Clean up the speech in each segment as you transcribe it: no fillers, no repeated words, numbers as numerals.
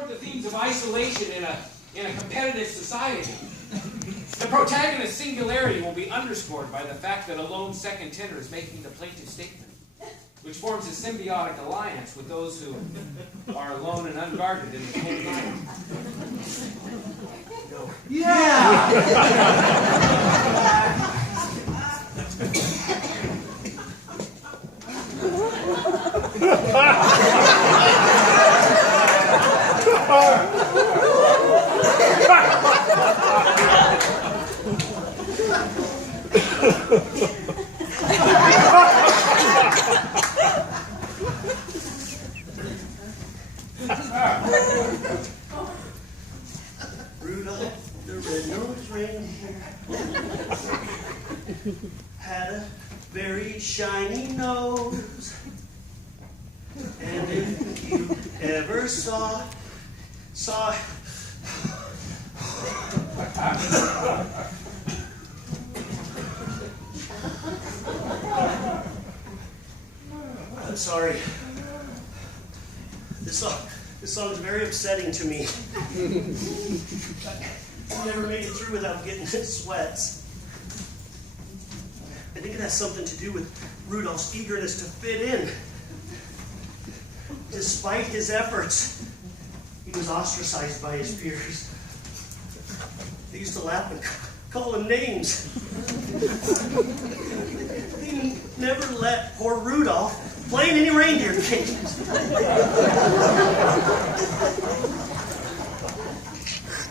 toward the themes of isolation in a competitive society. The protagonist's singularity will be underscored by the fact that a lone second tenor is making the plaintive statement, which forms a symbiotic alliance with those who are alone and unguarded in the cold night. Yeah! Rudolph the red-nosed reindeer had a very shiny nose. And if you ever saw I'm sorry. This song is very upsetting to me. I never made it through without getting sweats. I think it has something to do with Rudolph's eagerness to fit in. Despite his efforts, he was ostracized by his peers. They used to laugh and call him names. They never let poor Rudolph play in any reindeer games.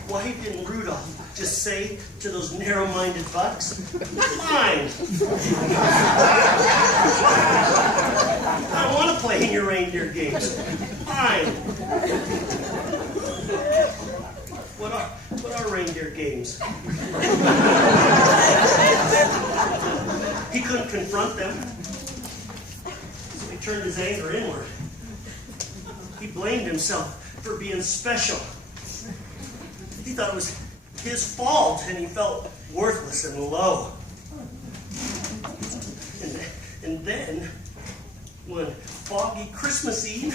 Why didn't Rudolph just say to those narrow-minded bucks, "Fine. I don't want to play in your reindeer games. Fine." What are reindeer games? He couldn't confront them, so he turned his anger inward. He blamed himself for being special. He thought it was his fault, and he felt worthless and low. And then, one foggy Christmas Eve,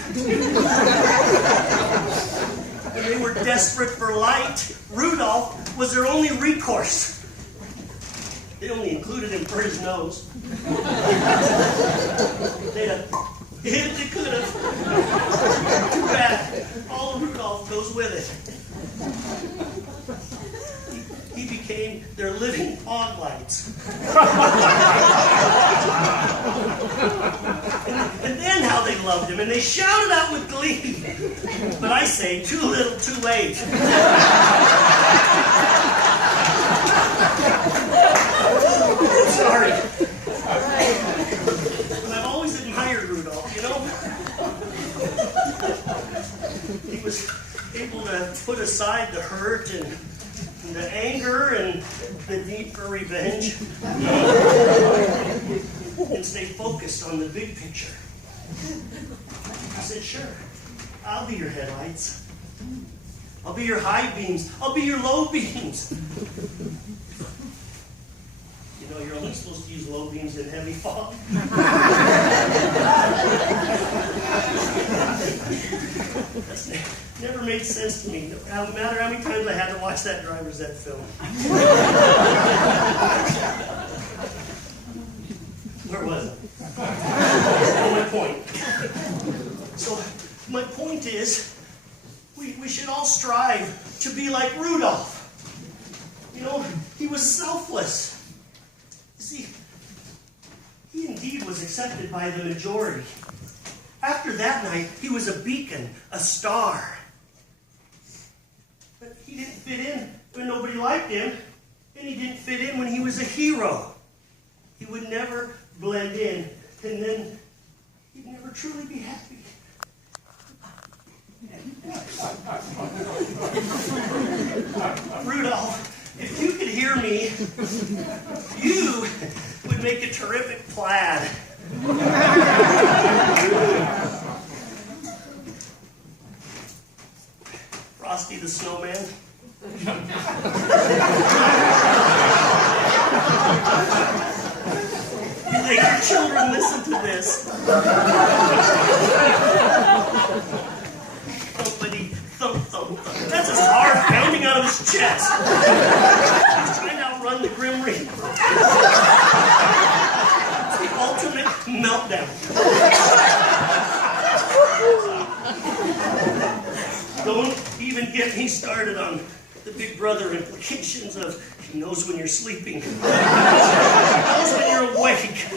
when they were desperate for light, Rudolph was their only recourse. They only included him for his nose. They'd have, if they could have. Too bad. All of Rudolph goes with it. He became their living fog lights. And then how they loved him, and they shouted out with glee. But I say, too little, too late. Sorry. But I've always admired Rudolph, you know? He was able to put aside the hurt and the anger and the need for revenge and stay focused on the big picture. I said, "Sure, I'll be your headlights. I'll be your high beams. I'll be your low beams." You know, you're only supposed to use low beams in heavy fog. That's never made sense to me, no matter how many times I had to watch that driver's ed film. Where was I? My point. So, my point is, we should all strive to be like Rudolph. You know, he was selfless. You see, he indeed was accepted by the majority. After that night, he was a beacon, a star. But he didn't fit in when nobody liked him, and he didn't fit in when he was a hero. He would never blend in, and then he'd never truly be happy. Rudolph, if you could hear me, you would make a terrific Plaid. Frosty the Snowman. You make your children listen to this. Nobody thump, thump, thump. That's his heart pounding out of his chest. He's trying to outrun the Grim Reaper. It's the ultimate meltdown. Don't even get me started on the Big Brother implications of he knows when you're sleeping. He knows when you're awake.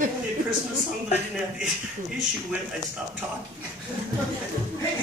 Only a Christmas song that I didn't have issue with, I stopped talking. Hey,